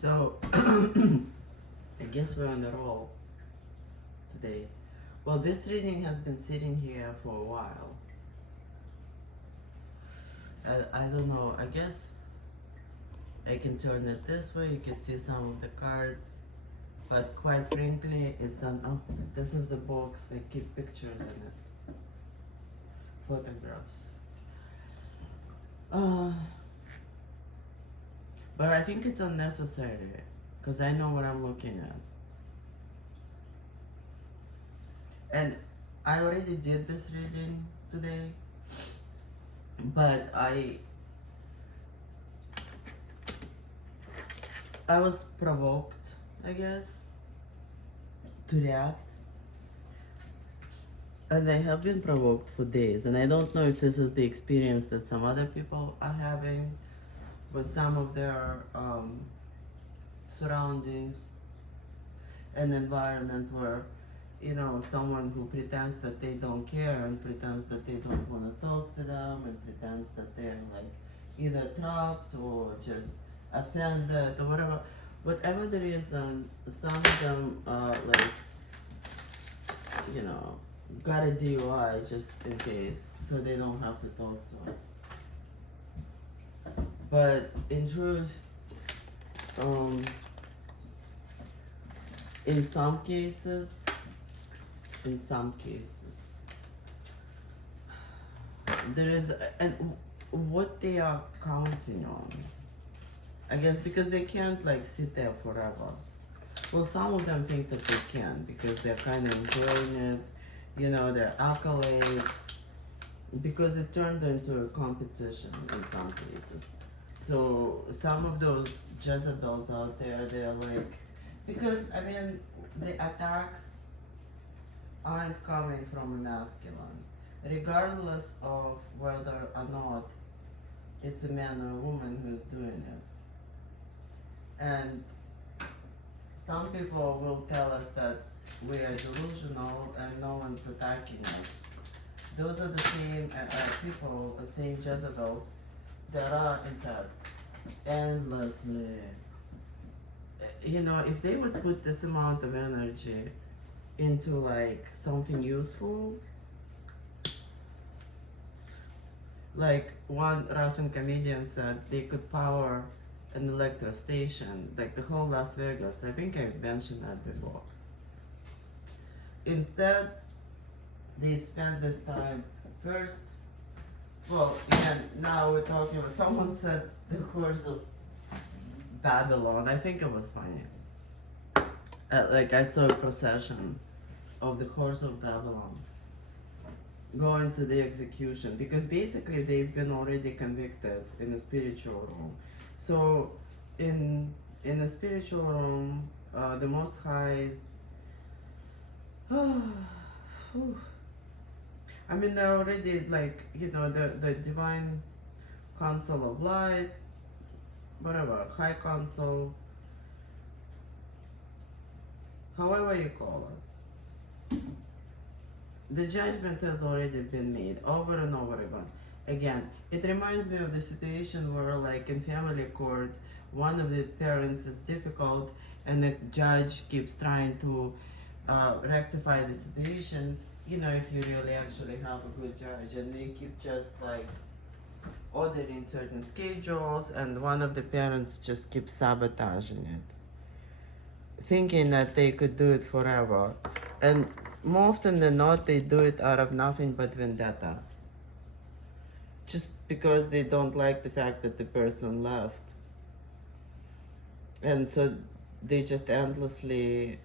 So, I guess we're on the roll today. Well, this reading has been sitting here for a while. I don't know, I guess I can turn it this way, you can see some of the cards. But quite frankly, it's an, oh, this is the box, they keep pictures in it. Photographs. Uh, but I think it's unnecessary, because I know what I'm looking at. And I already did this reading today, but I was provoked, I guess, to react. And I have been provoked for days, and I don't know if this is the experience that some other people are having with some of their surroundings and environment where, you know, someone who pretends that they don't care and pretends that they don't want to talk to them and pretends that they're like either trapped or just offended or whatever. Whatever the reason, some of them like, you know, got a DUI just in case so they don't have to talk to us. But in truth, um, in some cases, there is, and what they are counting on, I guess, because they can't like sit there forever. Well, some of them think that they can because they're kind of enjoying it, you know, their accolades, because it turned into a competition in some cases. So some of those Jezebels out there, they're like, because I mean, the attacks aren't coming from a masculine, regardless of whether or not it's a man or a woman who's doing it. And some people will tell us that we are delusional and no one's attacking us. Those are the same people, the same Jezebels that are in fact endlessly. You know, if they would put this amount of energy into like something useful, like one Russian comedian said they could power an electric station, like the whole Las Vegas. I think I've mentioned that before. Instead, they spend this time first. Well, again, now we're talking about. Someone said the horse of Babylon. I think it was funny. Like I saw a procession of the horse of Babylon going to the execution because basically they've been already convicted in the spiritual realm. So in the spiritual realm, the Most High, I mean, they're already like, you know, the divine council of light, whatever, high council, however you call it. The judgment has already been made over and over again. Again, it reminds me of the situation where, like in family court, one of the parents is difficult and the judge keeps trying to rectify the situation. You know, if you really actually have a good judge, and they keep just like ordering certain schedules, and one of the parents just keeps sabotaging it, thinking that they could do it forever. And more often than not, they do it out of nothing but vendetta. Just because they don't like the fact that the person left. And so they just endlessly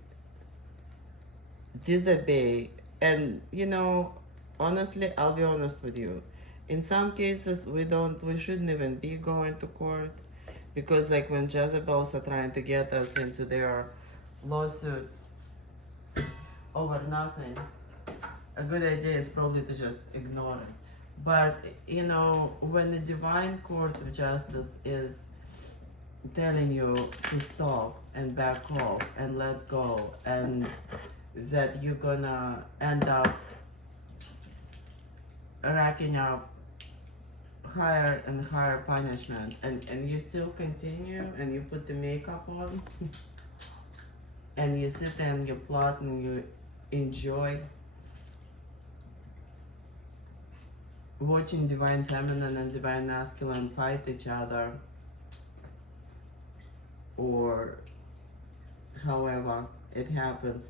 disobey. And you know, honestly, I'll be honest with you. In some cases, we shouldn't even be going to court, because like when Jezebels are trying to get us into their lawsuits over nothing, a good idea is probably to just ignore it. But you know, when the divine court of justice is telling you to stop and back off and let go, and that you're gonna end up racking up higher and higher punishment, and you still continue and you put the makeup on and you sit there and you plot and you enjoy watching divine feminine and divine masculine fight each other, or however it happens,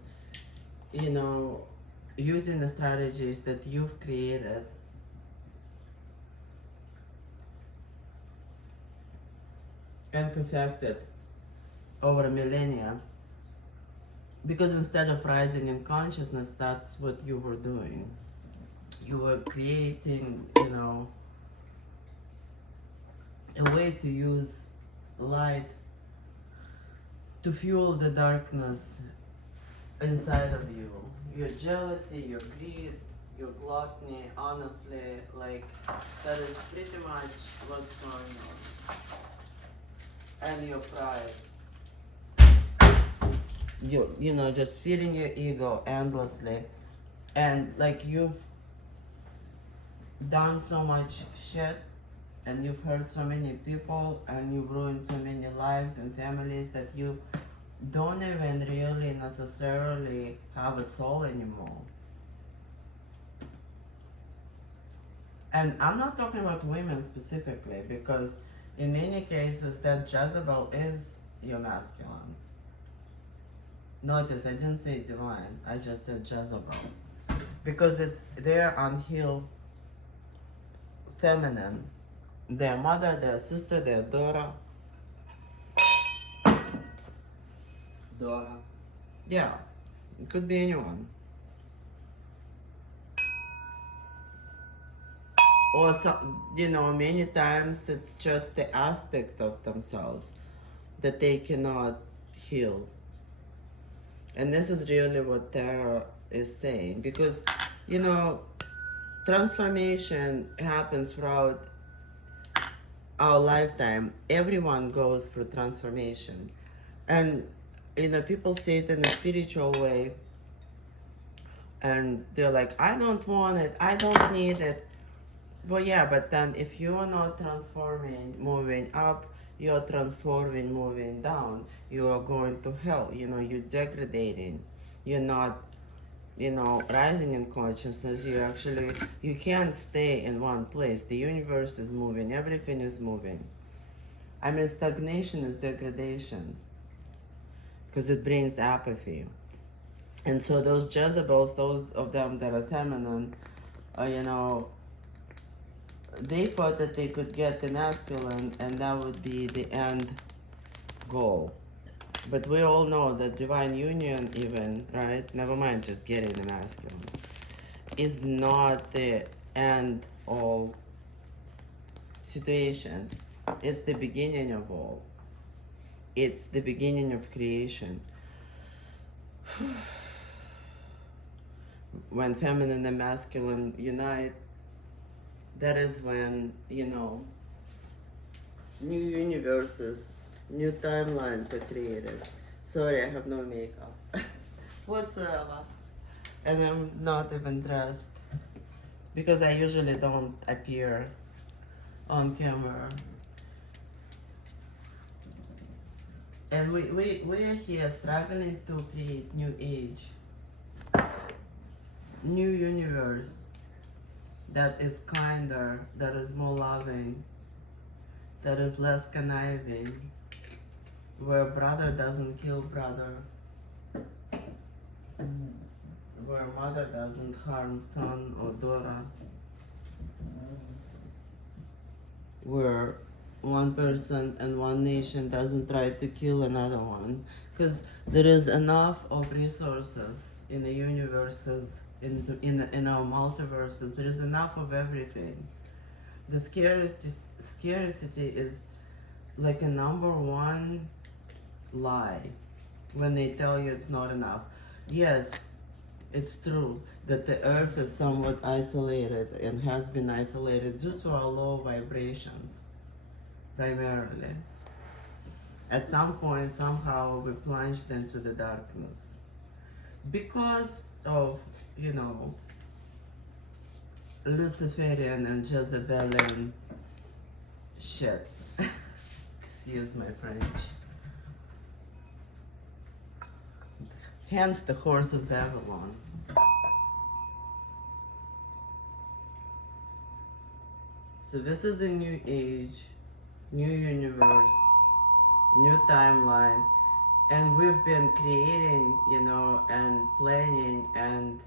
you know, using the strategies that you've created and perfected over millennia. Because instead of rising in consciousness, that's what you were doing. You were creating, you know, a way to use light to fuel the darkness inside of you. Your jealousy, your greed, your gluttony, honestly, like, that is pretty much what's going on. And your pride. You know, just feeding your ego endlessly. And like, you've done so much shit and you've hurt so many people and you've ruined so many lives and families that you don't even really necessarily have a soul anymore. And I'm not talking about women specifically, because in many cases that Jezebel is your masculine. Notice I didn't say divine, I just said Jezebel. Because it's their unhealed feminine. Their mother, their sister, their daughter. Daughter. Yeah, it could be anyone. Or some, you know, many times it's just the aspect of themselves that they cannot heal. And this is really what Tara is saying, because, you know, transformation happens throughout our lifetime. Everyone goes through transformation. And, you know, people say it in a spiritual way, and they're like, I don't want it, I don't need it. Well, yeah, but then if you are not transforming, moving up, you're transforming, moving down, you are going to hell. You know, you're degrading. You're not, you know, rising in consciousness. You can't stay in one place. The universe is moving, everything is moving. I mean, stagnation is degradation, because it brings apathy. And so those Jezebels, those of them that are feminine, you know, they thought that they could get the masculine and that would be the end goal. But we all know that divine union, even, right? Never mind just getting the masculine, is not the end all situation. It's the beginning of all. It's the beginning of creation. When feminine and masculine unite, that is when, you know, new universes, new timelines are created. Sorry, I have no makeup whatsoever. And I'm not even dressed, because I usually don't appear on camera. And we are here struggling to create new age, new universe that is kinder, that is more loving, that is less conniving, where brother doesn't kill brother, where mother doesn't harm son or daughter, where one person and one nation doesn't try to kill another one, because there is enough of resources in the universes, in our multiverses. There is enough of everything. The scarcity is like a number one lie when they tell you it's not enough. Yes, it's true that the earth is somewhat isolated and has been isolated due to our low vibrations, primarily. At some point, somehow, we plunged into the darkness because of, you know, Luciferian and Jezebelian shit. Excuse my French. Hence the horse of Babylon. So this is a new age, new universe, new timeline, and we've been creating, you know, and planning and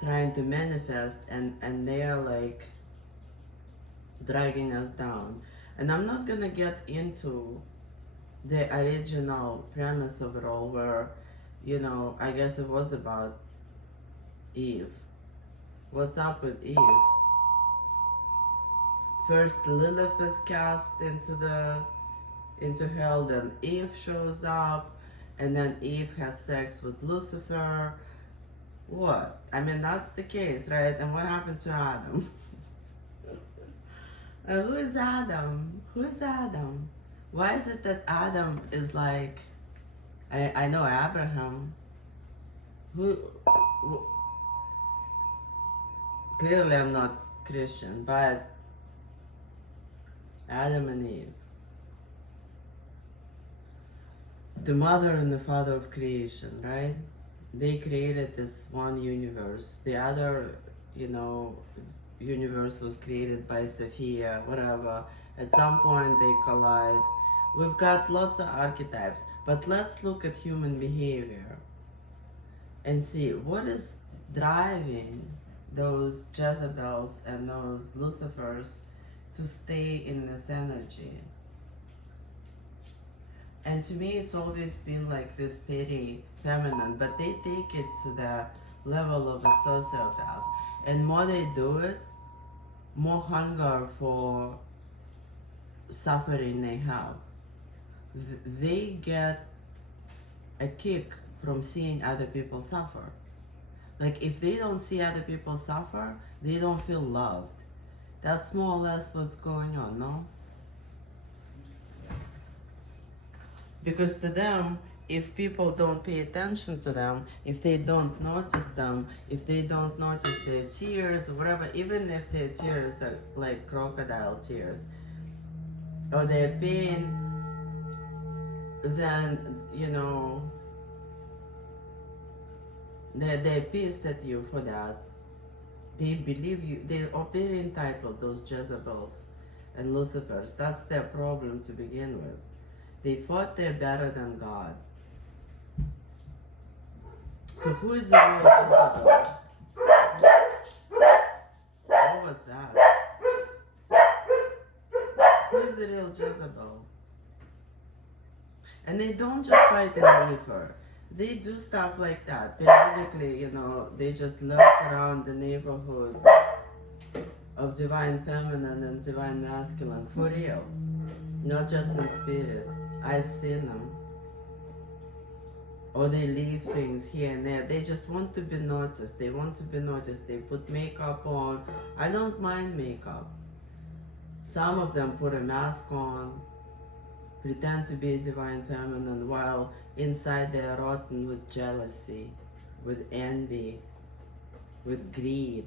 trying to manifest, and they are like dragging us down. And I'm not gonna get into the original premise of it all, where, you know, I guess it was about Eve. What's up with Eve? First Lilith is cast into hell, then Eve shows up, and then Eve has sex with Lucifer. What? I mean, that's the case, right? And what happened to Adam? Who is Adam? Who is Adam? Why is it that Adam is like, I know Abraham. Who? Clearly, I'm not Christian, but Adam and Eve, the mother and the father of creation, right? They created this one universe. The other, you know, universe was created by Sophia, whatever. At some point they collide. We've got lots of archetypes, but let's look at human behavior and see what is driving those Jezebels and those Lucifers to stay in this energy. And to me, it's always been like this petty feminine, but they take it to the level of a sociopath. And more they do it, more hunger for suffering they have. They get a kick from seeing other people suffer. Like, if they don't see other people suffer, they don't feel loved. That's more or less what's going on, no? Because to them, if people don't pay attention to them, if they don't notice them, if they don't notice their tears or whatever, even if their tears are like crocodile tears, or their pain, then, you know, they're pissed at you for that. They believe you, they're very entitled, those Jezebels and Lucifers. That's their problem to begin with. They thought they're better than God. So who is the real Jezebel? What was that? Who is the real Jezebel? And they don't just fight in the ether. They do stuff like that. Periodically, you know, they just lurk around the neighborhood of divine feminine and divine masculine. For real. Not just in spirit. I've seen them. Or they leave things here and there. They just want to be noticed. They want to be noticed. They put makeup on. I don't mind makeup. Some of them put a mask on, pretend to be divine feminine, while inside they are rotten with jealousy, with envy, with greed.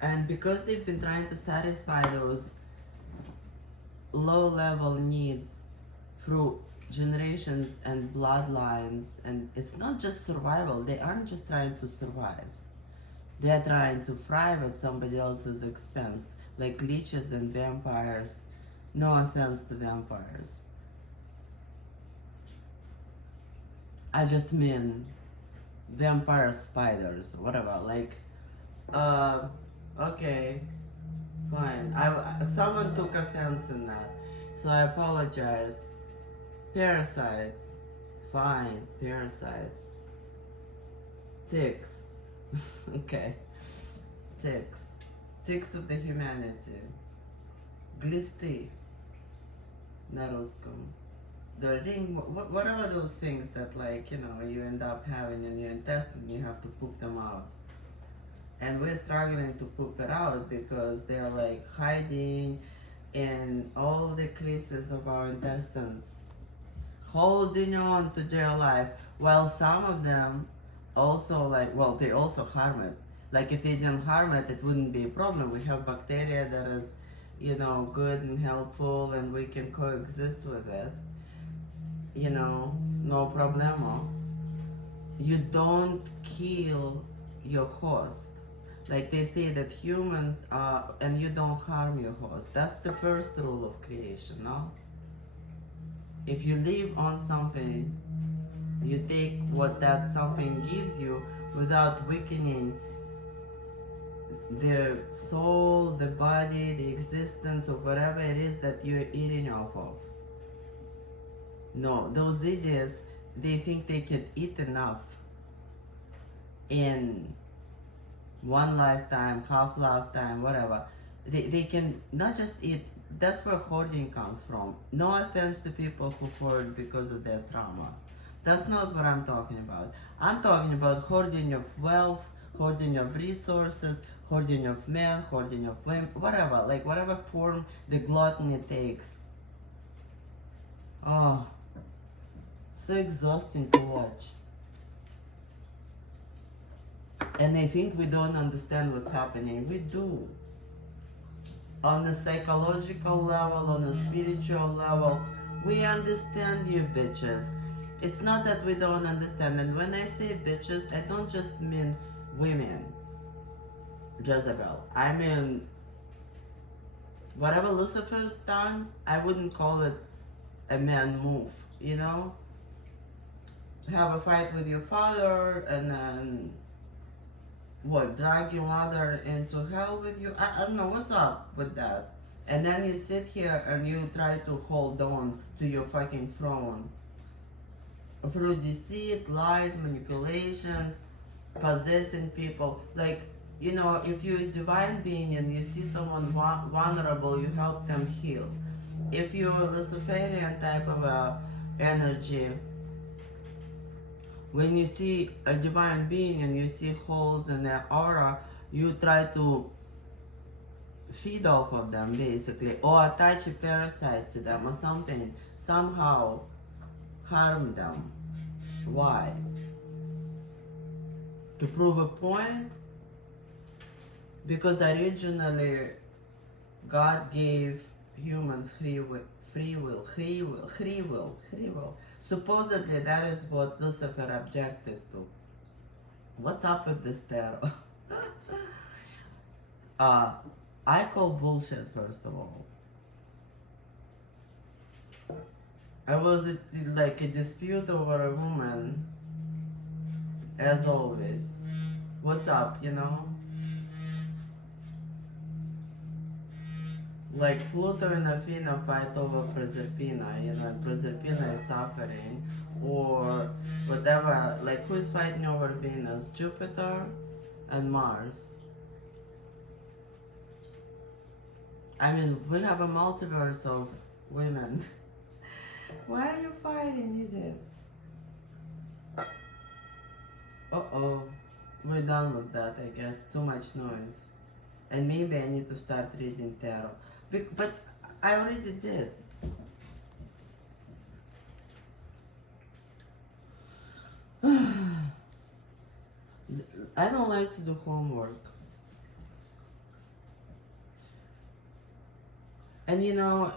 And because they've been trying to satisfy those low-level needs through generations and bloodlines, and it's not just survival. They aren't just trying to survive. They're trying to thrive at somebody else's expense, like leeches and vampires. No offense to vampires. I just mean vampire spiders, whatever. Like, okay, fine. Someone took offense in that, so I apologize. Parasites, fine. Parasites. Ticks, okay. Ticks. Ticks of the humanity. Glisty. На русском. The ring, whatever those things that, like, you know, you end up having in your intestine, you have to poop them out. And we're struggling to poop it out because they're like hiding in all the creases of our intestines, holding on to their life, while some of them also, like, well, they also harm it. Like if they didn't harm it, it wouldn't be a problem. We have bacteria that is, you know, good and helpful, and we can coexist with it. You know, no problemo. You don't kill your host. Like they say that humans are, and you don't harm your host. That's the first rule of creation, no? If you live on something, you take what that something gives you without weakening the soul, the body, the existence of whatever it is that you're eating off of. No, those idiots, they think they can eat enough in one lifetime, half lifetime, whatever. They can not just eat. That's where hoarding comes from. No offense to people who hoard because of their trauma. That's not what I'm talking about. I'm talking about hoarding of wealth, hoarding of resources, hoarding of men, hoarding of women, whatever. Like whatever form the gluttony takes. Oh, so exhausting to watch. And I think we don't understand what's happening. We do. On a psychological level, on a spiritual level, we understand you bitches. It's not that we don't understand. And when I say bitches, I don't just mean women, Jezebel. I mean, whatever Lucifer's done, I wouldn't call it a man move, you know? Have a fight with your father and then what, drag your mother into hell with you? I don't know what's up with that. And then you sit here and you try to hold on to your fucking throne through deceit, lies, manipulations, possessing people. Like, you know, if you're a divine being and you see someone vulnerable, you help them heal. If you're a Luciferian type of energy, when you see a divine being and you see holes in their aura, you try to feed off of them basically, or attach a parasite to them or something, somehow harm them. Why? To prove a point? Because originally God gave humans free will. Supposedly that is what Lucifer objected to. What's up with this tarot? I call bullshit, first of all. I was like a dispute over a woman, as always. What's up, you know? Like Pluto and Athena fight over Proserpina, you know, and Proserpina is suffering, or whatever. Like who's fighting over Venus? Jupiter and Mars. I mean, we have a multiverse of women. Why are you fighting, idiots? Uh-oh, we're done with that, I guess. Too much noise. And maybe I need to start reading tarot. But I already did. I don't like to do homework. And you know,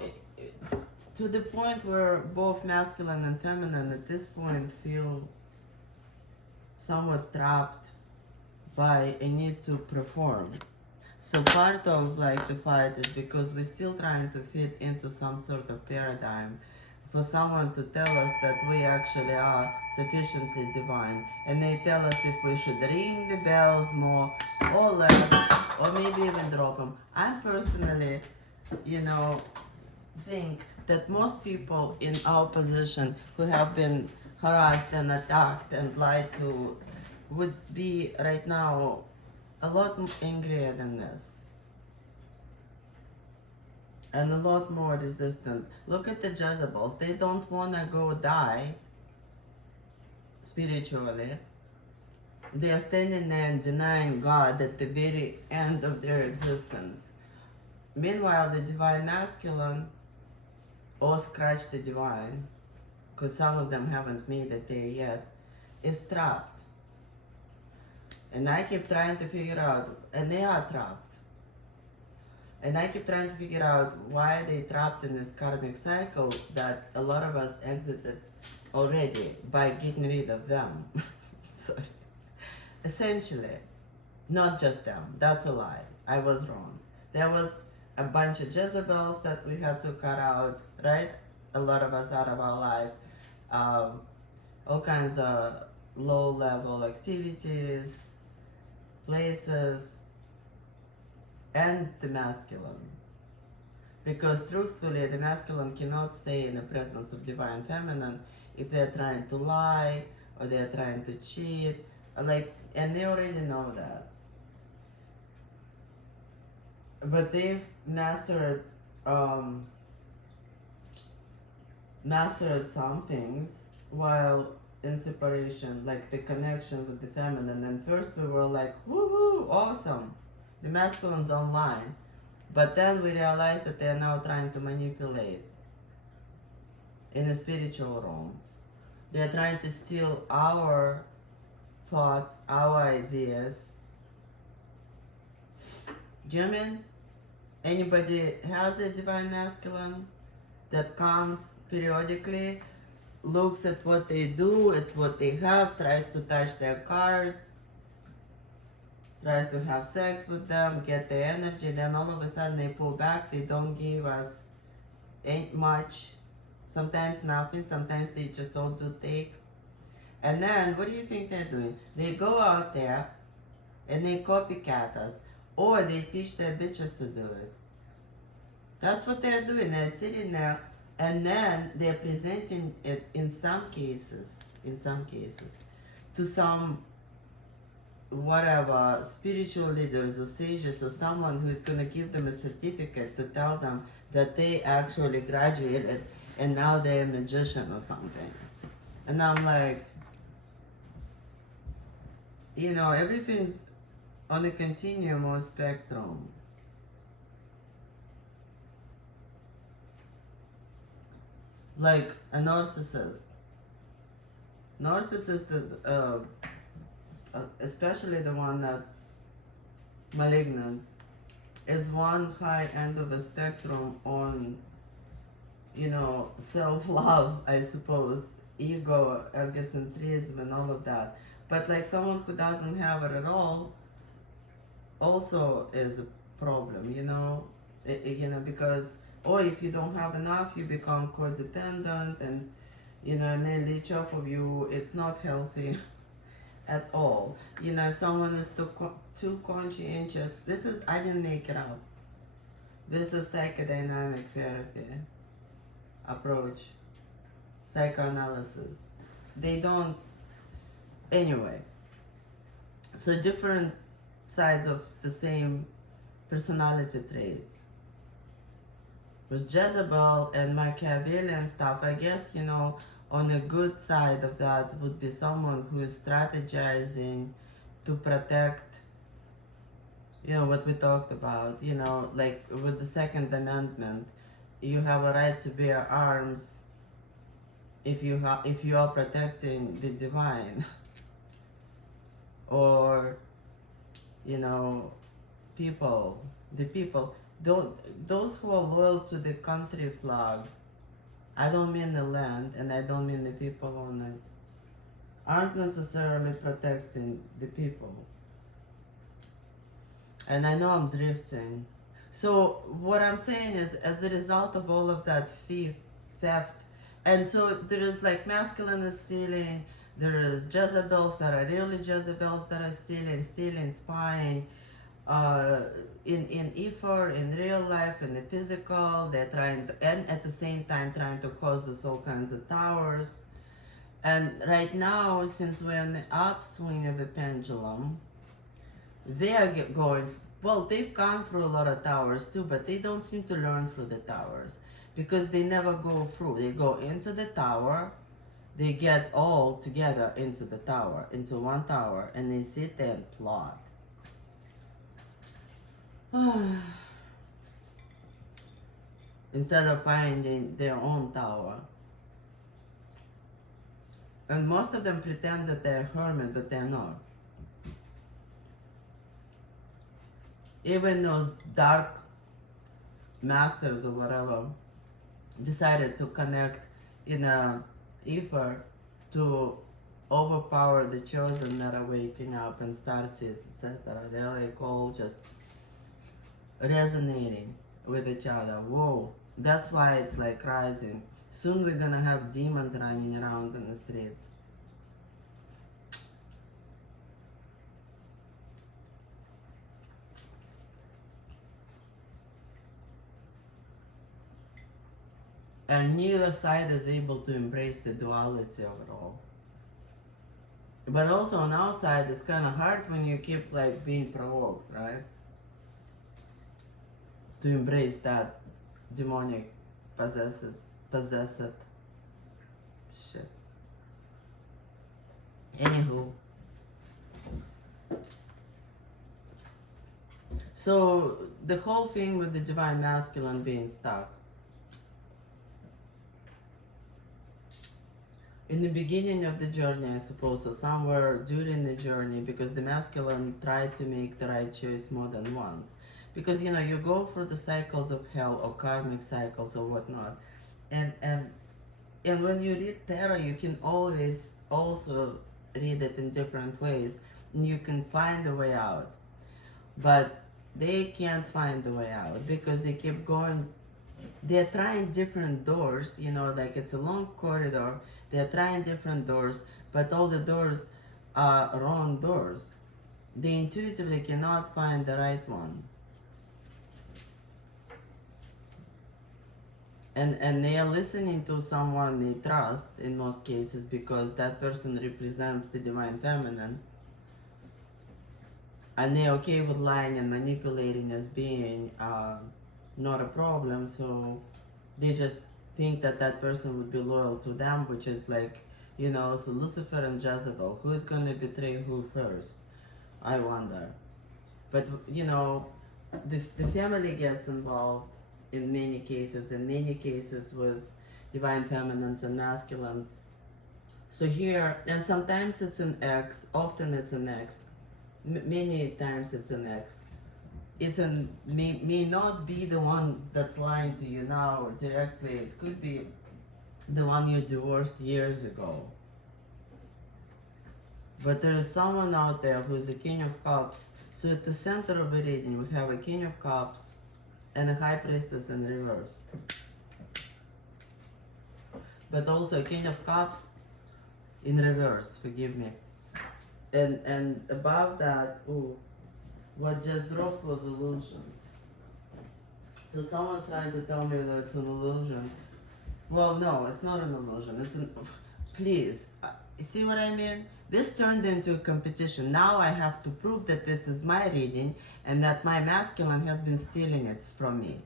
to the point where both masculine and feminine at this point feel somewhat trapped by a need to perform. So part of like the fight is because we're still trying to fit into some sort of paradigm for someone to tell us that we actually are sufficiently divine, and they tell us if we should ring the bells more or less, or maybe even drop them. I personally, you know, think that most people in our position who have been harassed and attacked and lied to would be right now a lot angrier than this. And a lot more resistant. Look at the Jezebels. They don't want to go die spiritually. They are standing there and denying God at the very end of their existence. Meanwhile, the divine masculine, or scratch the divine, because some of them haven't made it there yet, is trapped. And I keep trying to figure out, and they are trapped. And I keep trying to figure out why they trapped in this karmic cycle that a lot of us exited already by getting rid of them. So, essentially, not just them. That's a lie. I was wrong. There was a bunch of Jezebels that we had to cut out, right? A lot of us out of our life. Um, all kinds of low-level activities, places, and the masculine. Because truthfully, the masculine cannot stay in the presence of divine feminine if they're trying to lie or they're trying to cheat, like, and they already know that. But they've um, mastered some things while in separation, like the connection with the feminine. And first we were like, woohoo, awesome, the masculine's online. But then we realized that they're now trying to manipulate in the spiritual realm. They're trying to steal our thoughts, our ideas. Do you mean anybody has a divine masculine that comes periodically, looks at what they do, at what they have, tries to touch their cards, tries to have sex with them, get their energy, then all of a sudden they pull back, they don't give us ain't much, sometimes nothing, sometimes they just don't do take. And then what do you think they're doing? They go out there and they copycat us, or they teach their bitches to do it. That's what they're doing. They're sitting there and then they're presenting it in some cases, to some whatever spiritual leaders or sages or someone who is going to give them a certificate to tell them that they actually graduated and now they're a magician or something. And I'm like, you know, everything's on a continuum or spectrum. Like a narcissist. Narcissist is, especially the one that's malignant, is one high end of a spectrum on, you know, self-love, I suppose, ego, egocentrism, and all of that. But like someone who doesn't have it at all also is a problem, you know, you know, because, or if you don't have enough, you become codependent, and you know, and they leech off of you. It's not healthy at all. You know, if someone is too conscientious, this is, I didn't make it up. This is psychodynamic therapy approach, psychoanalysis. They don't, anyway. So different sides of the same personality traits. With Jezebel and Machiavellian stuff, I guess, you know, on the good side of that would be someone who is strategizing to protect, you know, what we talked about, you know, like with the Second Amendment, you have a right to bear arms if you are protecting the divine, or, you know, people, the people, those who are loyal to the country flag, I don't mean the land and I don't mean the people on it, aren't necessarily protecting the people. And I know I'm drifting. So what I'm saying is, as a result of all of that theft, and so there is like masculine is stealing, there is Jezebels that are really Jezebels that are stealing, spying, in ether, in real life, in the physical. They're trying to, and at the same time trying to cause us all kinds of towers. And right now, since we're in the upswing of the pendulum, they are going, well, they've gone through a lot of towers too, but they don't seem to learn through the towers because they never go through. They go into the tower, they get all together into the tower, into one tower, and they sit there and plot. Instead of finding their own tower. And most of them pretend that they're hermit, but they're not. even those dark masters or whatever decided to connect in a ether to overpower the chosen that are waking up and starseeds, etc. They're like all just resonating with each other. Whoa, that's why it's like rising. Soon we're gonna have demons running around in the streets. And neither side is able to embrace the duality of it all. But also on our side, it's kind of hard when you keep like being provoked, right? To embrace that demonic, possessed shit. Anywho, so the whole thing with the divine masculine being stuck. In the beginning of the journey, I suppose, or somewhere during the journey, because the masculine tried to make the right choice more than once. Because you know, you go through the cycles of hell or karmic cycles or whatnot, and when you read tarot, you can always also read it in different ways, and you can find a way out. But they can't find the way out because they keep going. They're trying different doors, you know, like it's a long corridor. They're trying different doors, but all the doors are wrong doors. They intuitively cannot find the right one. And they are listening to someone they trust in most cases because that person represents the divine feminine. And they're okay with lying and manipulating as being not a problem, so they just think that that person would be loyal to them, which is like, you know, so Lucifer and Jezebel, who's gonna betray who first? I wonder. But, you know, the family gets involved in many cases with divine feminines and masculines. So here, and sometimes it's an ex, often it's an ex, many times it's an ex. It's an may not be the one that's lying to you now or directly. It could be the one you divorced years ago. But there is someone out there who's a King of Cups. So at the center of the reading, we have a King of Cups and a High Priestess in reverse. But also a King of Cups in reverse, forgive me. And above that, ooh, what just dropped was illusions. So someone's trying to tell me that it's an illusion. Well, no, it's not an illusion. It's an... Please, you see what I mean? This turned into a competition. Now I have to prove that this is my reading and that my masculine has been stealing it from me.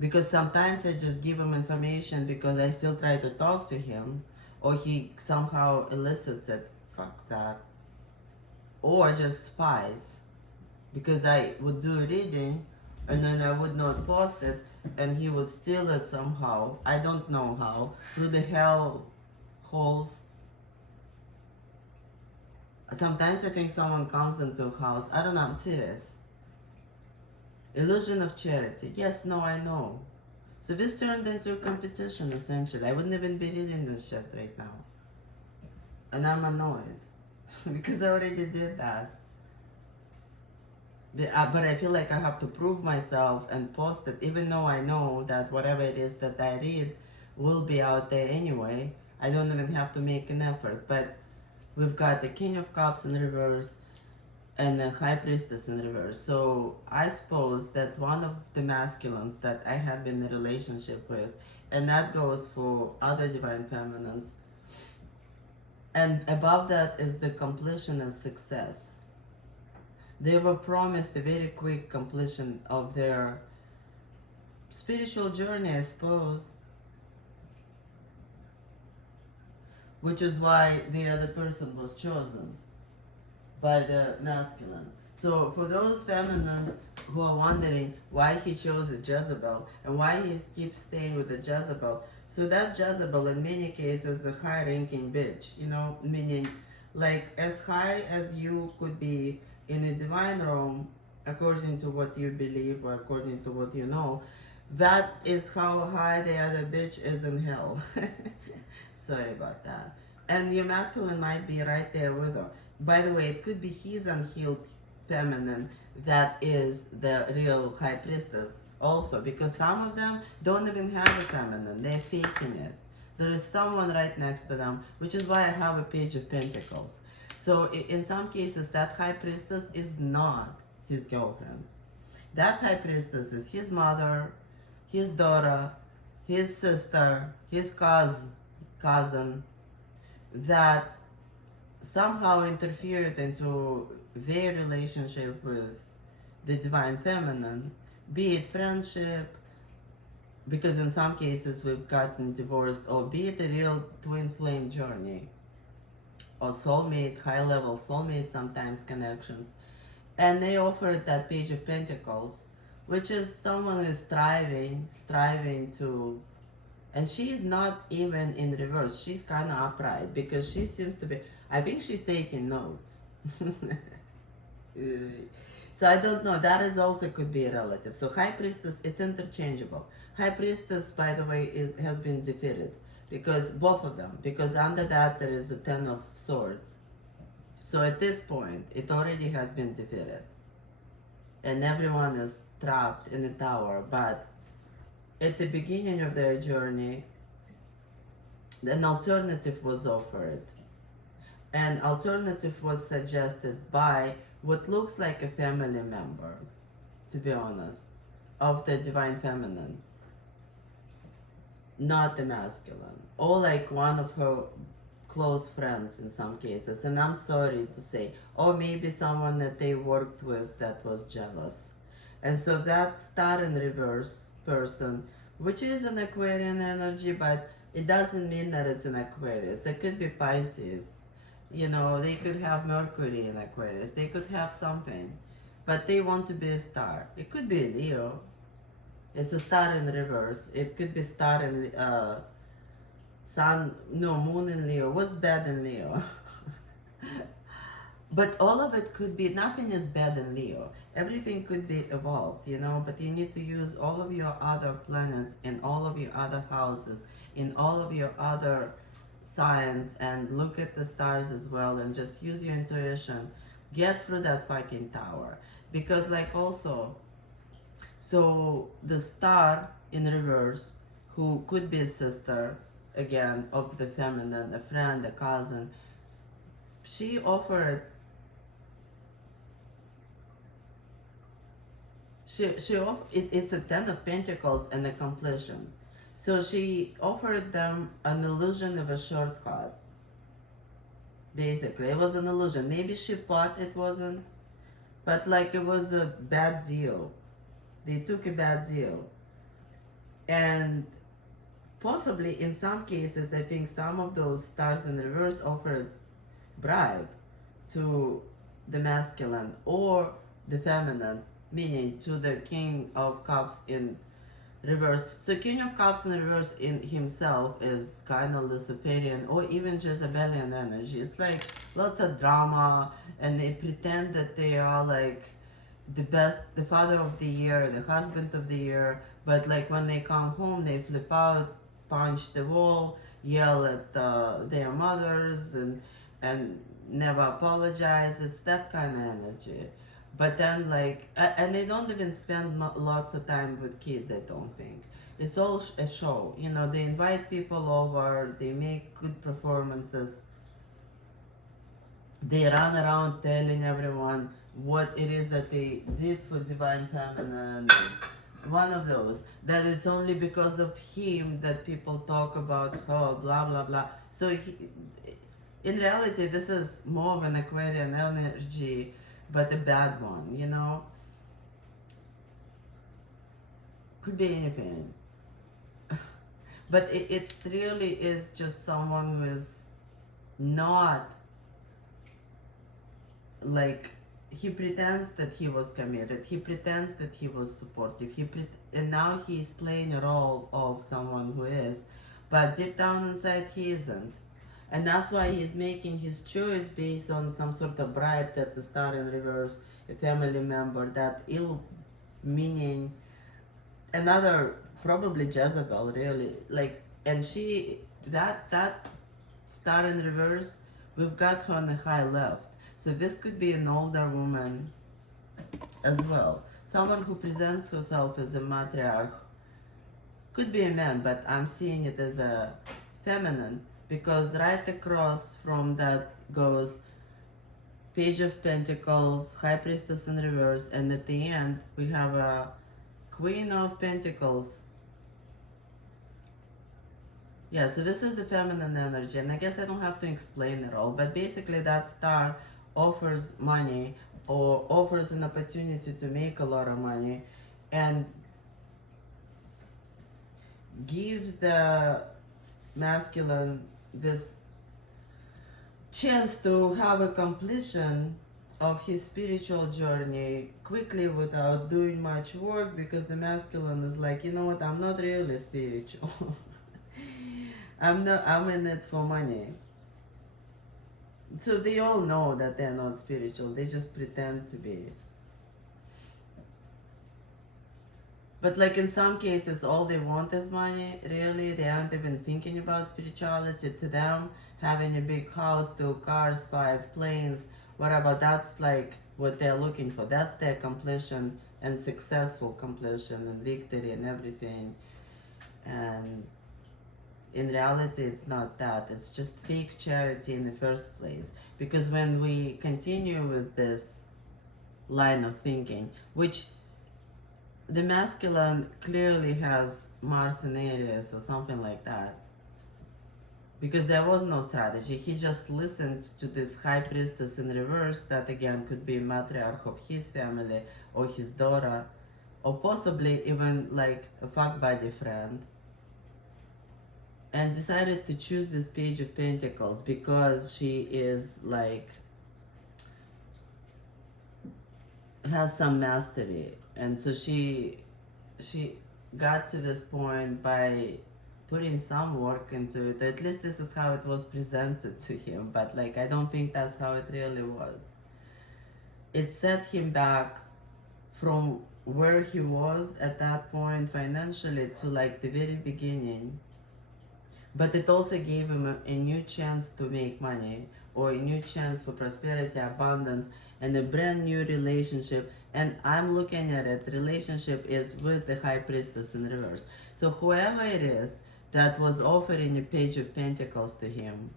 Because sometimes I just give him information because I still try to talk to him, or he somehow elicits it. Fuck that. Or just spies. Because I would do a reading and then I would not post it and he would steal it somehow. I don't know how. Through the hell holes. Sometimes I think someone comes into a house. I don't know, I'm serious. Illusion of charity. Yes, no, I know. So this turned into a competition essentially. I wouldn't even be reading this shit right now. And I'm annoyed. Because I already did that. But I feel like I have to prove myself and post it, even though I know that whatever it is that I read will be out there anyway. I don't even have to make an effort. But we've got the King of Cups in reverse and the High Priestess in reverse. So I suppose that one of the masculines that I had been in a relationship with, and that goes for other divine feminines, and above that is the completion and success. They were promised a very quick completion of their spiritual journey, I suppose. Which is why the other person was chosen by the masculine. So for those feminines who are wondering why he chose a Jezebel and why he keeps staying with the Jezebel, so that Jezebel in many cases is a high-ranking bitch, you know, meaning like as high as you could be in a divine realm according to what you believe or according to what you know, that is how high the other bitch is in hell. Sorry about that. And your masculine might be right there with her. By the way, it could be his unhealed feminine that is the real high priestess also, because some of them don't even have a feminine, they're faking it. There is someone right next to them, which is why I have a page of pentacles. So in some cases, that high priestess is not his girlfriend. That high priestess is his mother, his daughter, his sister, his cousin that somehow interfered into their relationship with the divine feminine, be it friendship, because in some cases we've gotten divorced, or be it a real twin flame journey, or soulmate, high level soulmate sometimes connections. And they offered that page of pentacles, which is someone who is striving to, and she's not even in reverse, she's kind of upright because she seems to be, I think she's taking notes. So I don't know, that is also could be a relative. So high priestess, it's interchangeable. High priestess, by the way, has been defeated, because both of them, because under that there is a 10 of swords. So at this point it already has been defeated and everyone is trapped in the tower. But at the beginning of their journey, an alternative was offered. An alternative was suggested by what looks like a family member, to be honest, of the divine feminine, not the masculine, or like one of her close friends in some cases. And I'm sorry to say, or maybe someone that they worked with that was jealous. And so that star in reverse person, which is an Aquarian energy, but it doesn't mean that it's an Aquarius. It could be Pisces. You know, they could have Mercury in Aquarius. They could have something. But they want to be a star. It could be a Leo. It's a star in reverse. It could be star in sun, no, moon in Leo. What's bad in Leo? But all of it could be, nothing is bad in Leo. Everything could be evolved, you know, but you need to use all of your other planets in all of your other houses, in all of your other signs, and look at the stars as well, and just use your intuition. Get through that fucking tower. Because like also, so the star in reverse, who could be a sister, again, of the feminine, a friend, a cousin, she offered, it's a 10 of pentacles and a completion. So she offered them an illusion of a shortcut. Basically, it was an illusion. Maybe she thought it wasn't, but like it was a bad deal. They took a bad deal. And possibly in some cases, I think some of those stars in reverse offered bribe to the masculine or the feminine, meaning to the King of Cups in reverse. So King of Cups in reverse in himself is kind of Luciferian or even Jezebelian energy. It's like lots of drama, and they pretend that they are like the best, the father of the year, the husband of the year, but like when they come home they flip out, punch the wall, yell at their mothers, and never apologize. It's that kind of energy. But then like, and they don't even spend lots of time with kids, I don't think. It's all a show, you know. They invite people over, they make good performances, they run around telling everyone what it is that they did for divine feminine. One of those, that it's only because of him that people talk about her, blah blah blah. So in reality, this is more of an Aquarian energy, but a bad one, you know. Could be anything. But it really is just someone who is not like, he pretends that he was committed, he pretends that he was supportive, and now he's playing a role of someone who is, but deep down inside he isn't. And that's why he's making his choice based on some sort of bribe that the star in reverse a family member, that ill meaning, another probably Jezebel, really, like, and she, that star in reverse, we've got her on the high left. So this could be an older woman as well, someone who presents herself as a matriarch. Could be a man, but I'm seeing it as a feminine, because right across from that goes Page of Pentacles, High Priestess in reverse, and at the end we have a Queen of Pentacles. Yeah, so this is a feminine energy, and I guess I don't have to explain it all, but basically that star offers money or offers an opportunity to make a lot of money, and gives the masculine this chance to have a completion of his spiritual journey quickly without doing much work, because the masculine is like, you know what, I'm not really spiritual. I'm in it for money. So they all know that they're not spiritual, they just pretend to be. But like in some cases, all they want is money, really. They aren't even thinking about spirituality. To them, having a big house, 2 cars, 5 planes, whatever, that's like what they're looking for. That's their completion, and successful completion and victory and everything. And in reality, it's not that. It's just fake charity in the first place. Because when we continue with this line of thinking, which the masculine clearly has Mars in Aries or something like that, because there was no strategy. He just listened to this high priestess in reverse, that again could be matriarch of his family or his daughter, or possibly even like a fuck buddy friend, and decided to choose this Page of Pentacles because she is like, has some mastery, and so she got to this point by putting some work into it. At least this is how it was presented to him, but like I don't think that's how it really was. It set him back from where he was at that point financially to like the very beginning, but it also gave him a new chance to make money, or a new chance for prosperity, abundance, and a brand new relationship. And I'm looking at it, relationship is with the High Priestess in reverse. So whoever it is that was offering a Page of Pentacles to him,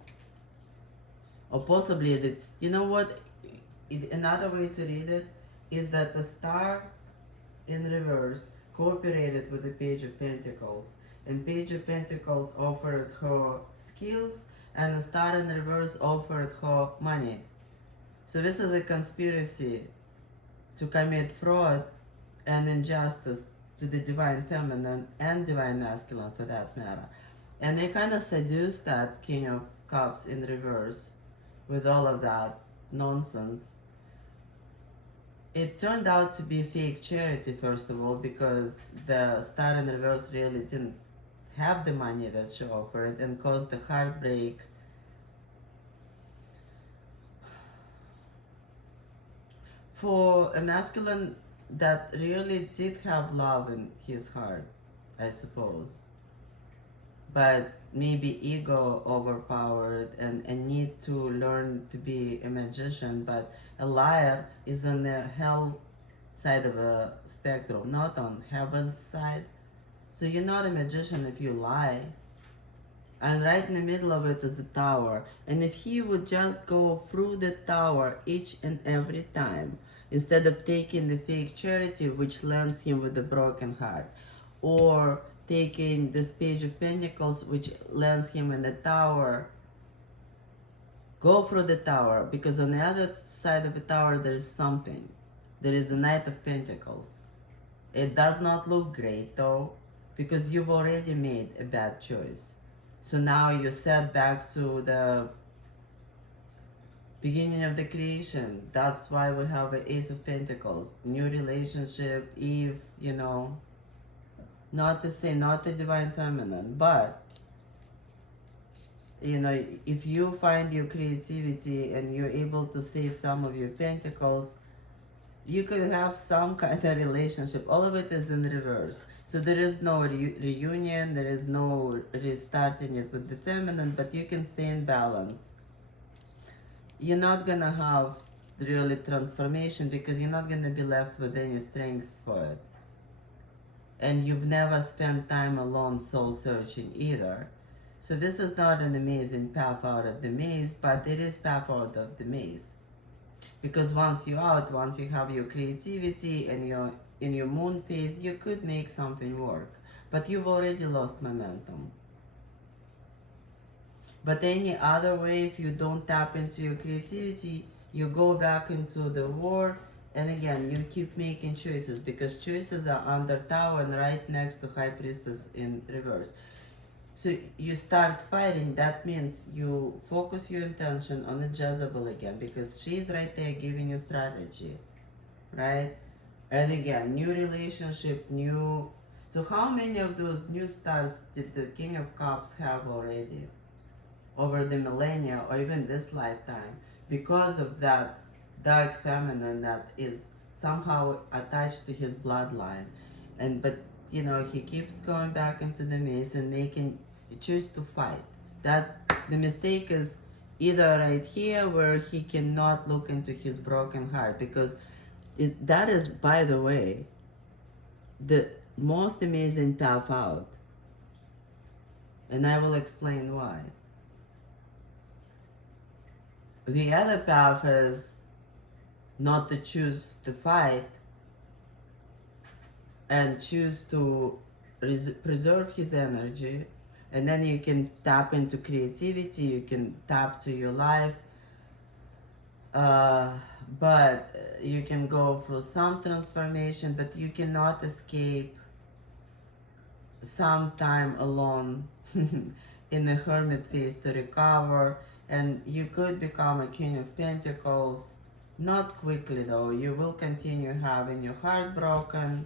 or possibly the, you know what, another way to read it is that the star in reverse cooperated with the Page of Pentacles, and Page of Pentacles offered her skills, and the star in reverse offered her money. So this is a conspiracy to commit fraud and injustice to the divine feminine and divine masculine for that matter. And they kind of seduced that King of Cups in reverse with all of that nonsense. It turned out to be fake charity, first of all, because the star in reverse really didn't have the money that she offered, and caused the heartbreak. For a masculine that really did have love in his heart, I suppose, but maybe ego overpowered, and a need to learn to be a magician. But a liar is on the hell side of a spectrum, not on heaven's side. So you're not a magician if you lie. And right in the middle of it is a tower. And if he would just go through the tower each and every time, instead of taking the fake charity, which lands him with a broken heart, or taking this Page of Pentacles, which lands him in the tower, go through the tower, because on the other side of the tower there is something. There is the Knight of Pentacles. It does not look great though, because you've already made a bad choice. So now you're set back to the beginning of the creation. That's why we have an Ace of Pentacles. New relationship, Eve, you know. Not the same, not the divine feminine. But, you know, if you find your creativity and you're able to save some of your pentacles, You could have some kind of relationship. All of it is in reverse. So there is no reunion, there is no restarting it with the feminine, but you can stay in balance. You're not gonna have really transformation because you're not gonna be left with any strength for it. And you've never spent time alone soul searching either. So this is not an amazing path out of the maze, but it is path out of the maze. Because once you're out, once you have your creativity and you're in your moon phase, you could make something work. But you've already lost momentum. But any other way, if you don't tap into your creativity, you go back into the war, and again, you keep making choices because choices are under Tower and right next to High Priestess in reverse. So you start fighting, that means you focus your intention on the Jezebel again because she's right there giving you strategy, right? And again, new relationship, new. So how many of those new starts did the King of Cups have already over the millennia or even this lifetime because of that dark feminine that is somehow attached to his bloodline? And but you know, he keeps going back into the maze and making choose to fight. That the mistake is either right here where he cannot look into his broken heart because that is, by the way, the most amazing path out, and I will explain why. The other path is not to choose to fight and choose to preserve his energy, and then you can tap into creativity, you can tap to your life, uh, but you can go through some transformation, but you cannot escape some time alone in the hermit phase to recover. And you could become a King of Pentacles, not quickly though. You will continue having your heart broken.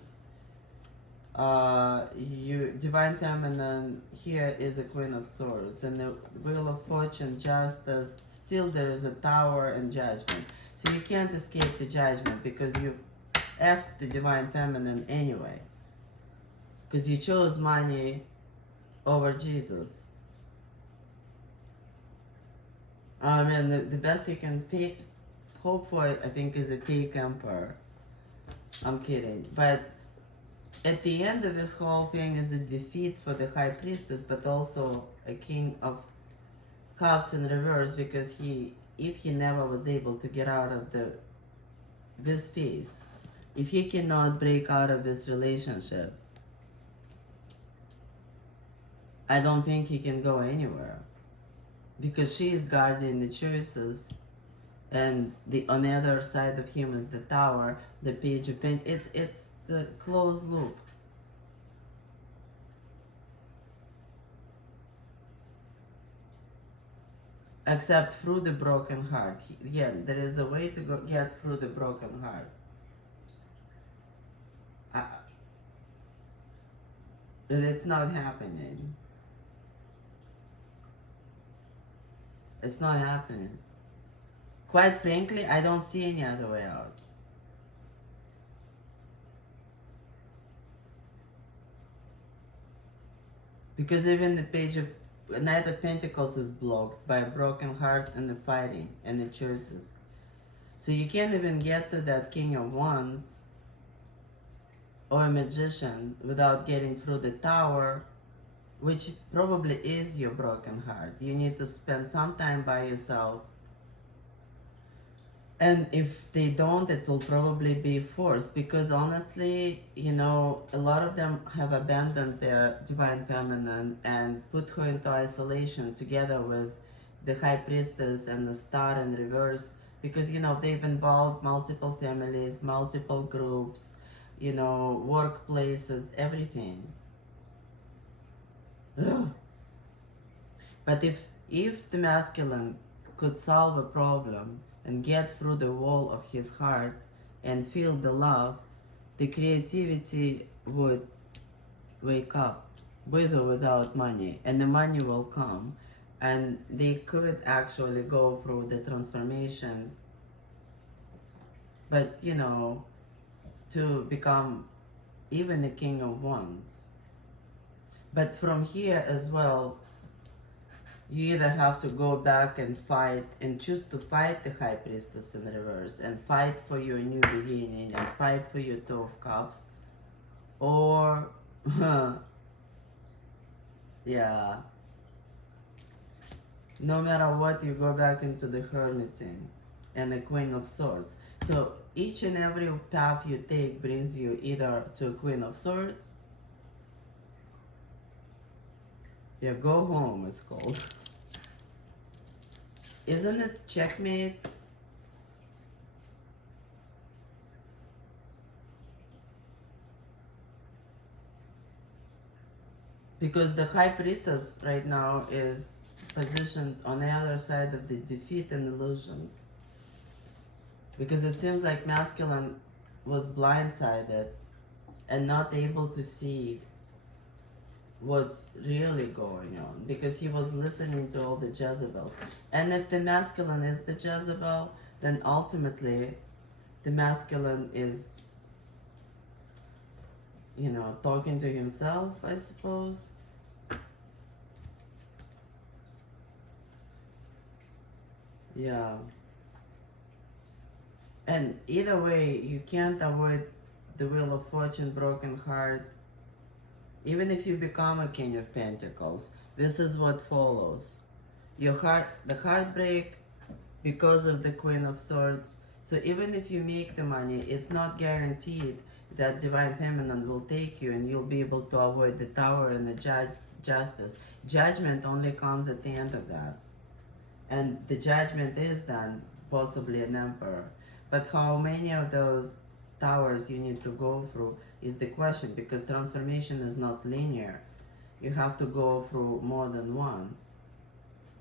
You Divine Feminine here is a Queen of Swords, and the Wheel of Fortune, Justice. Still there is a Tower and Judgment. So you can't escape the judgment because you effed the Divine Feminine anyway. Because you chose money over Jesus. I mean, the best you can hope for, I think, is a fake emperor. I'm kidding. But at the end of this whole thing is a defeat for the High Priestess, but also a King of Cups in reverse because if he never was able to get out of this phase, if he cannot break out of this relationship, I don't think he can go anywhere. Because she is guarding the choices, and on the other side of him is the Tower, the Page of Pentacles. It's the closed loop. Except through the broken heart. Yeah, there is a way to get through the broken heart. It's not happening. It's not happening. Quite frankly, I don't see any other way out. Because even the Page of Knight of Pentacles is blocked by a broken heart and the fighting and the choices. So you can't even get to that King of Wands or a Magician without getting through the Tower, which probably is your broken heart. You need to spend some time by yourself. And if they don't, it will probably be forced because honestly, you know, a lot of them have abandoned their Divine Feminine and put her into isolation together with the High Priestess and the Star in reverse because, you know, they've involved multiple families, multiple groups, you know, workplaces, everything. Ugh. But if the masculine could solve a problem and get through the wall of his heart and feel the love, the creativity would wake up with or without money, and the money will come, and they could actually go through the transformation. but you know, to become even a king of wands. But from here as well, you either have to go back and fight and choose to fight the high priestess in reverse and fight for your new beginning and fight for your two of cups, or yeah, no matter what, you go back into the hermiting and the queen of swords. So each and every path you take brings you either to a queen of swords, yeah, go home it's called. Isn't it checkmate? Because the high priestess right now is positioned on the other side of the defeat and illusions. Because it seems like masculine was blindsided and not able to see what's really going on, because he was listening to all the Jezebels. And if the masculine is the Jezebel, then ultimately the masculine is, you know, talking to himself, I suppose. Yeah. And either way, you can't avoid the Wheel of Fortune, broken heart. Even if you become a King of Pentacles, this is what follows. Your heart, the heartbreak because of the Queen of Swords. So even if you make the money, it's not guaranteed that Divine Feminine will take you and you'll be able to avoid the Tower and the Justice. Judgment only comes at the end of that. And the judgment is then possibly an Emperor. But how many of those towers you need to go through is the question, because transformation is not linear. You have to go through more than one.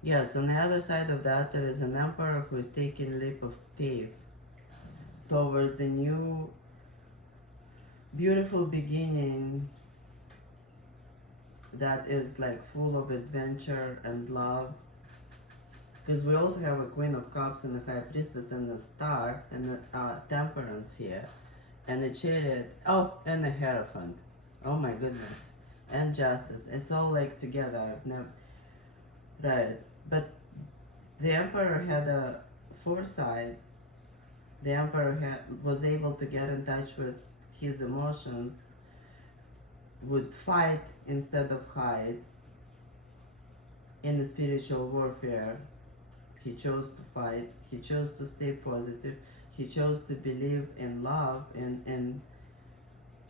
Yes, on the other side of that, there is an emperor who is taking a leap of faith towards a new, beautiful beginning that is like full of adventure and love. Because we also have a Queen of Cups and a High Priestess and a Star and a Temperance here. And a Chariot, oh, and a Hierophant. Oh my goodness. And Justice. It's all like together. I've never, right. But the Emperor had a foresight. The Emperor was able to get in touch with his emotions, would fight instead of hide in the spiritual warfare. He chose to fight, he chose to stay positive, he chose to believe in love and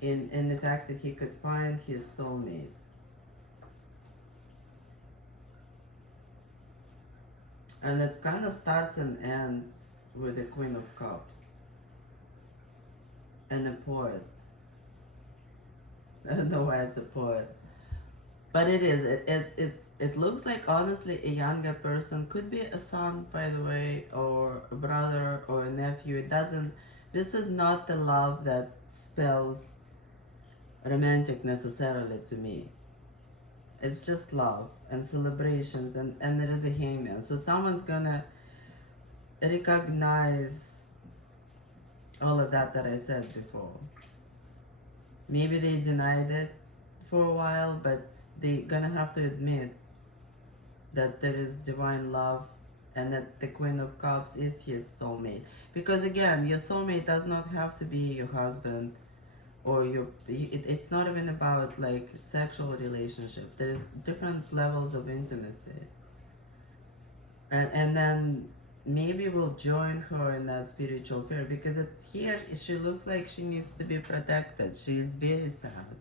in the fact that he could find his soulmate. And it kind of starts and ends with the Queen of Cups and a poet. I don't know why it's a poet, but it is. It looks like honestly a younger person, could be a son, by the way, or a brother or a nephew. It doesn't. This is not the love that spells romantic necessarily to me. It's just love and celebrations, and there is a hangman. So someone's gonna recognize all of that I said before. Maybe they denied it for a while, but they're gonna have to admit that there is divine love and that the Queen of Cups is his soulmate. Because again, your soulmate does not have to be your husband or it's not even about like sexual relationship. There's different levels of intimacy. And then maybe we'll join her in that spiritual prayer, because here she looks like she needs to be protected. She's very sad.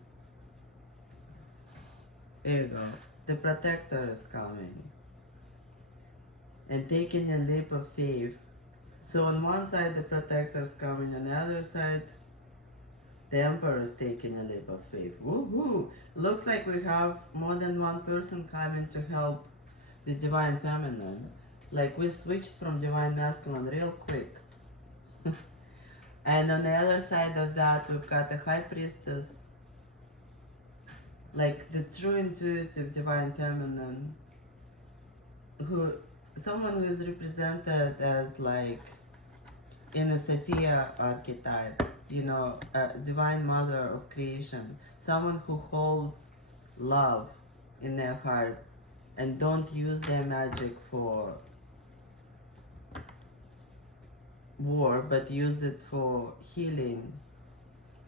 There you go. The protector is coming and taking a leap of faith. So on one side the protector is coming, on the other side the emperor is taking a leap of faith. Woohoo! Looks like we have more than one person coming to help the divine feminine. Like we switched from divine masculine real quick. And on the other side of that we've got the high priestess, like the true intuitive divine feminine, who someone who is represented as like in a Sophia archetype, you know, a divine mother of creation, someone who holds love in their heart and don't use their magic for war, but use it for healing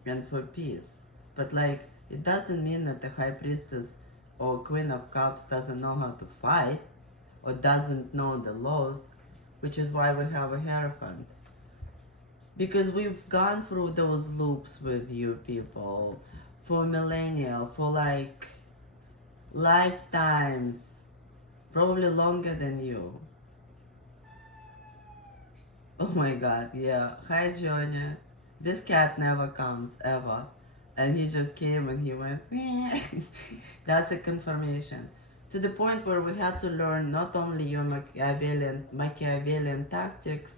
and for peace. But like, it doesn't mean that the high priestess or queen of cups doesn't know how to fight or doesn't know the laws, which is why we have a hierophant. Because we've gone through those loops with you people for millennia, for like lifetimes, probably longer than you. Oh my god, yeah. Hi, Junior. This cat never comes, ever. And he just came and he went, meh. That's a confirmation. To the point where we had to learn not only your Machiavellian tactics,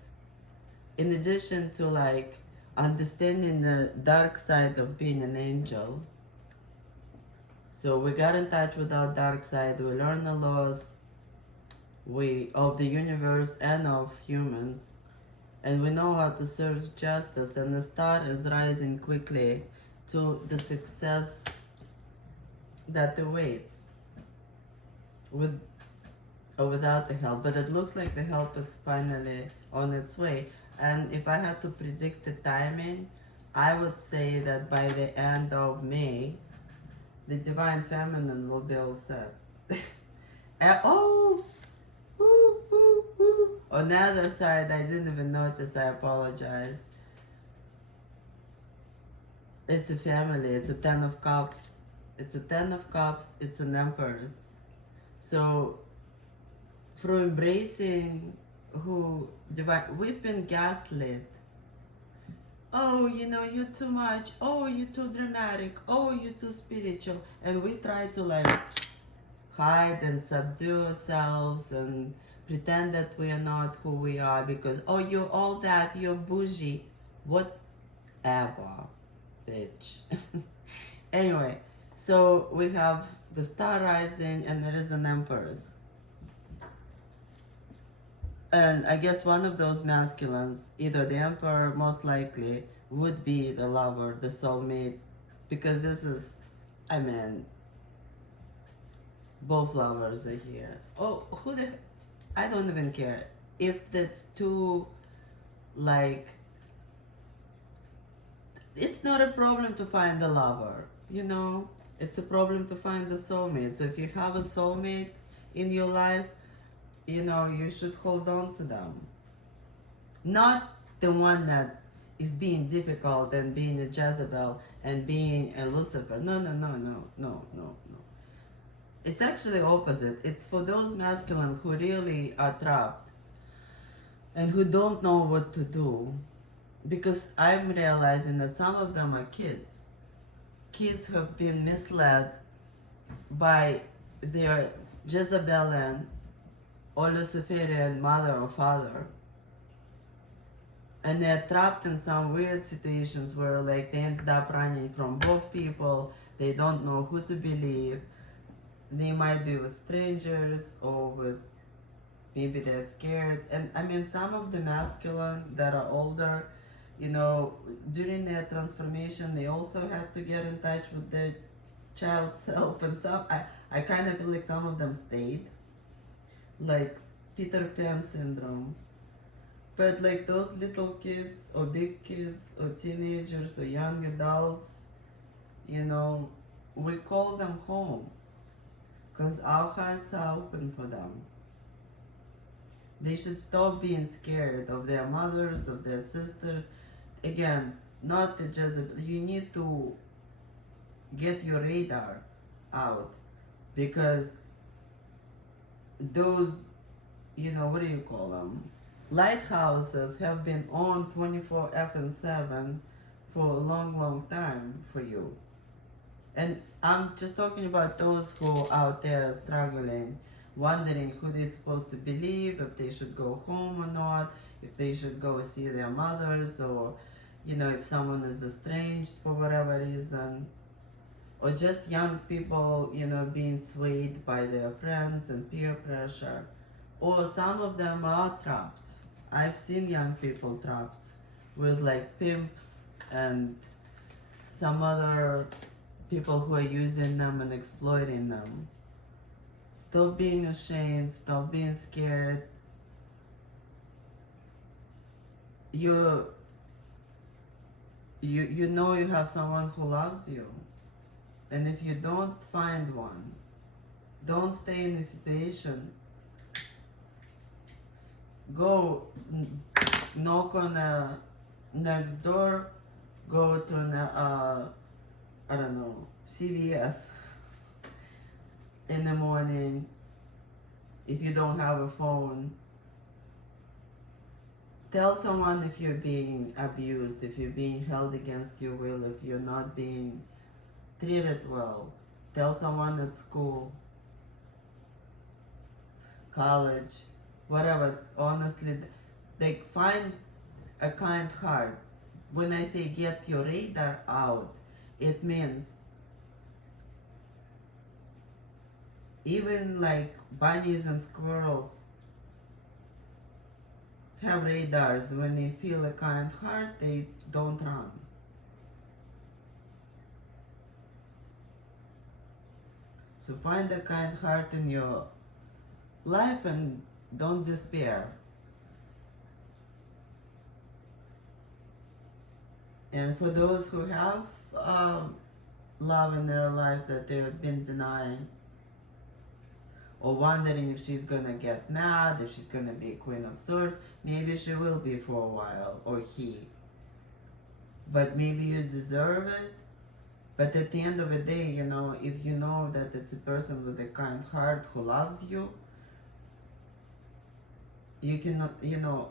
in addition to like understanding the dark side of being an angel. So we got in touch with our dark side, we learned the laws of the universe and of humans, and we know how to serve justice, and the star is rising quickly to the success that awaits with or without the help. But it looks like the help is finally on its way. And if I had to predict the timing, I would say that by the end of May, the divine feminine will be all set. And, oh, woo, woo, woo. On the other side, I didn't even notice, I apologize. It's a family, it's a 10 of cups. It's a 10 of cups, it's an empress. So, through embracing who divine, we've been gaslit. Oh, you know, you're too much. Oh, you're too dramatic. Oh, you're too spiritual. And we try to like hide and subdue ourselves and pretend that we are not who we are because, oh, you're all that, you're bougie. Whatever, bitch. Anyway, so we have the star rising and there is an empress. And I guess one of those masculines, either the emperor most likely, would be the lover, the soulmate, because this is, I mean, both lovers are here. Oh, I don't even care. If that's too, like, it's not a problem to find the lover, you know? It's a problem to find the soulmate. So if you have a soulmate in your life, you know, you should hold on to them. Not the one that is being difficult and being a Jezebel and being a Lucifer. No. It's actually opposite. It's for those masculine who really are trapped and who don't know what to do. Because I'm realizing that some of them are kids. Kids who have been misled by their Jezebelian or Luciferian mother or father, and they're trapped in some weird situations where like they ended up running from both people. They don't know who to believe. They might be with strangers or with, maybe they're scared. And I mean, some of the masculine that are older, you know, during their transformation they also had to get in touch with their child self, and some I kind of feel like some of them stayed, like Peter Pan syndrome. But like those little kids or big kids or teenagers or young adults, you know, we call them home because our hearts are open for them. They should stop being scared of their mothers, of their sisters. Again, not the Jezebel. You need to get your radar out because those, you know, what do you call them? Lighthouses have been on 24/7 for a long time for you. And I'm just talking about those who are out there struggling, wondering who they're supposed to believe, if they should go home or not, if they should go see their mothers, or, you know, if someone is estranged for whatever reason, or just young people, you know, being swayed by their friends and peer pressure. Or some of them are trapped. I've seen young people trapped with like pimps and some other people who are using them and exploiting them. Stop being ashamed, stop being scared. You know you have someone who loves you. And if you don't find one, don't stay in a situation. Go knock on the next door, go to an, I don't know, CVS in the morning. If you don't have a phone, tell someone if you're being abused, if you're being held against your will, if you're not being treated well. Tell someone at school, college, whatever. Honestly, they find a kind heart. When I say get your radar out, it means even like bunnies and squirrels have radars. When they feel a kind heart, they don't run. So find a kind heart in your life and don't despair. And for those who have love in their life that they've been denying, or wondering if she's gonna get mad, if she's gonna be a Queen of Swords, maybe she will be for a while, or he. But maybe you deserve it. But at the end of the day, you know, if you know that it's a person with a kind heart who loves you, you can, you know,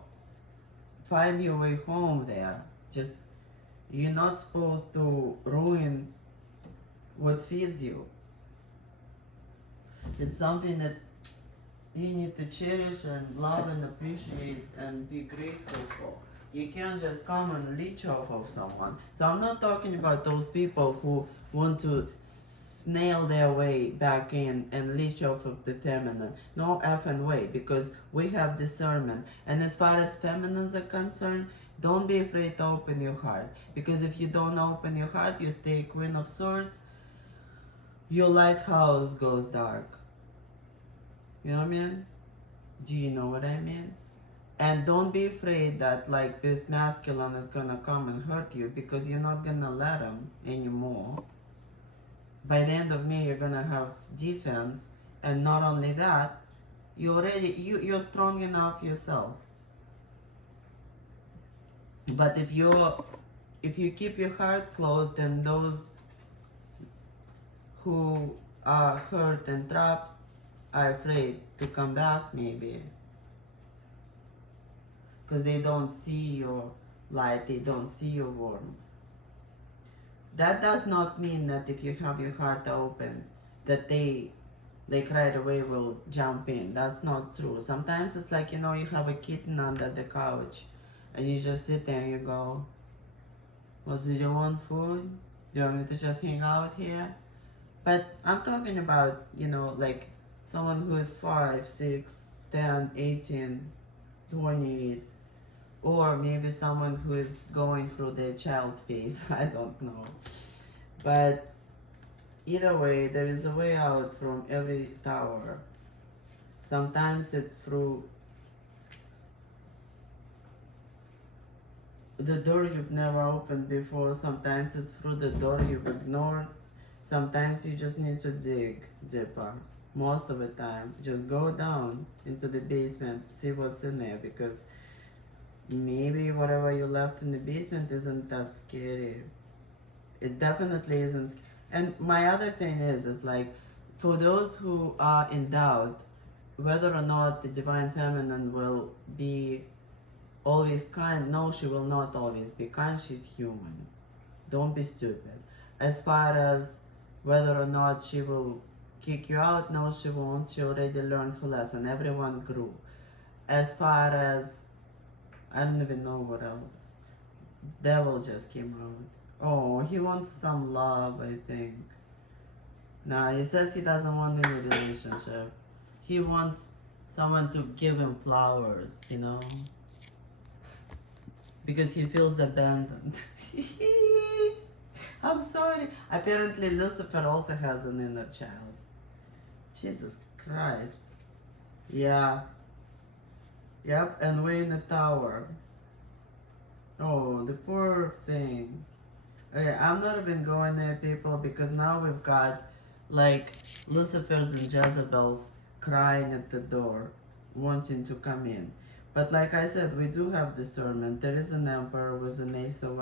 find your way home there. Just, you're not supposed to ruin what feeds you. It's something that you need to cherish and love and appreciate and be grateful for. You can't just come and leech off of someone. So I'm not talking about those people who want to snail their way back in and leech off of the feminine. No effing way, because we have discernment. And as far as feminines are concerned, don't be afraid to open your heart. Because if you don't open your heart, you stay Queen of Swords, your lighthouse goes dark. You know what I mean? Do you know what I mean? And don't be afraid that like this masculine is gonna come and hurt you, because you're not gonna let him anymore. By the end of May, you're gonna have defense, and not only that, you're strong enough yourself. But if you keep your heart closed, then those who are hurt and trapped are afraid to come back, maybe. Because they don't see your light, they don't see your warmth. That does not mean that if you have your heart open, that they like right away will jump in. That's not true. Sometimes it's like, you know, you have a kitten under the couch and you just sit there and you go, well, do you want food? Do you want me to just hang out here? But I'm talking about, you know, like someone who is 5, 6, 10, 18, 28, or maybe someone who is going through their child phase. I don't know. But either way, there is a way out from every tower. Sometimes it's through the door you've never opened before. Sometimes it's through the door you've ignored. Sometimes you just need to dig deeper. Most of the time, just go down into the basement, see what's in there, because maybe whatever you left in the basement isn't that scary. It definitely isn't. And my other thing is like, for those who are in doubt whether or not the Divine Feminine will be always kind, no, she will not always be kind. She's human. Don't be stupid. As far as whether or not she will kick you out, no, she won't. She already learned her lesson. Everyone grew. As far as, I don't even know what else. Devil just came out. Oh, he wants some love, I think. Nah, he says he doesn't want any relationship. He wants someone to give him flowers, you know? because he feels abandoned. I'm sorry. Apparently Lucifer also has an inner child. Jesus Christ. Yeah. Yep, and we're in a tower. Oh, the poor thing. Okay, I'm not even going there, people, because now we've got like Lucifers and Jezebels crying at the door, wanting to come in. But like I said, we do have discernment. There is an emperor with an ace of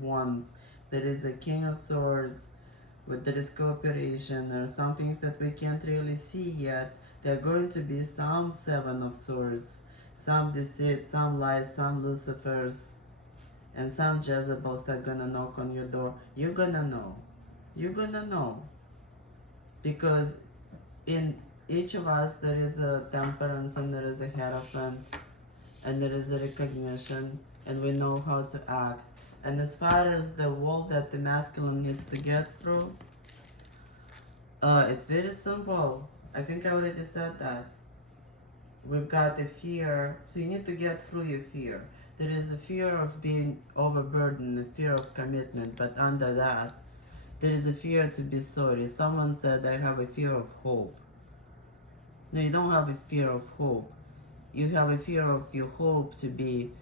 wands. There is a king of swords. There is cooperation. There are some things that we can't really see yet. There are going to be some seven of swords, some deceit, some lies, some Lucifers, and some Jezebels that are gonna knock on your door. You're gonna know. You're gonna know. Because in each of us there is a temperance and there is a hierophant and there is a recognition and we know how to act. And as far as the wall that the masculine needs to get through, it's very simple. I think I already said that. We've got the fear, so you need to get through your fear. There is a fear of being overburdened, a fear of commitment, but under that, there is a fear to be sorry. Someone said, I have a fear of hope. No, you don't have a fear of hope. You have a fear of your hope to be,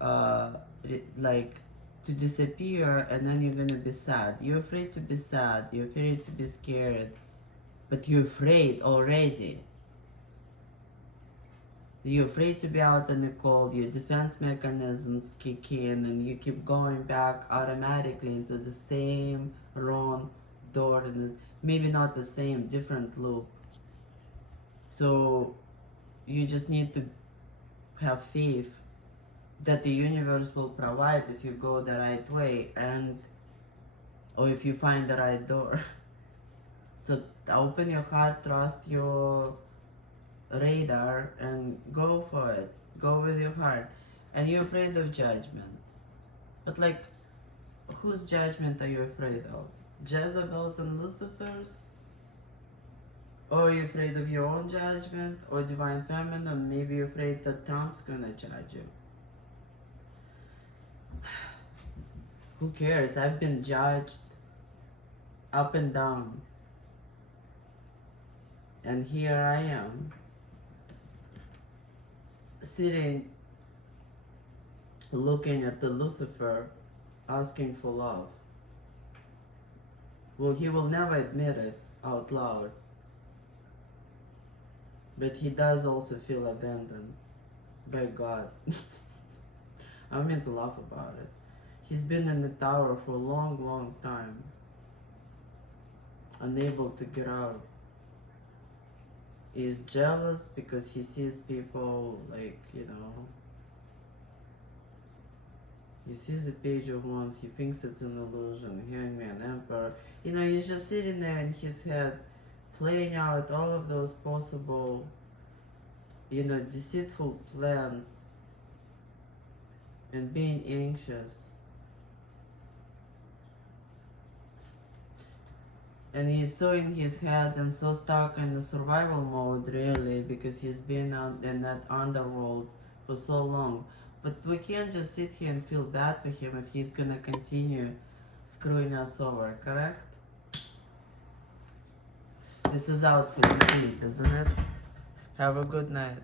like, to disappear, and then you're gonna be sad. You're afraid to be sad, you're afraid to be scared, but you're afraid already. You're afraid to be out in the cold, your defense mechanisms kick in, and you keep going back automatically into the same wrong door, and maybe not the same, different loop. So you just need to have faith that the universe will provide if you go the right way, and or if you find the right door. So open your heart, trust your radar, and go for it. Go with your heart. And you're afraid of judgment. But like, whose judgment are you afraid of? Jezebel's and Lucifer's? Or are you afraid of your own judgment? Or divine feminine? Maybe you're afraid that Trump's gonna judge you. Who cares? I've been judged up and down. And here I am, sitting, looking at the Lucifer, asking for love. Well, he will never admit it out loud. But he does also feel abandoned by God. I don't mean to laugh about it. He's been in the tower for a long, long time, unable to get out. He's jealous because he sees people like, he sees a page of wands, he thinks it's an illusion, hangman, emperor. He's just sitting there in his head, playing out all of those possible, deceitful plans and being anxious. And he's so in his head and so stuck in the survival mode, really, because he's been out in that underworld for so long. But we can't just sit here and feel bad for him if he's gonna continue screwing us over, correct? This is out for debate, isn't it? Have a good night.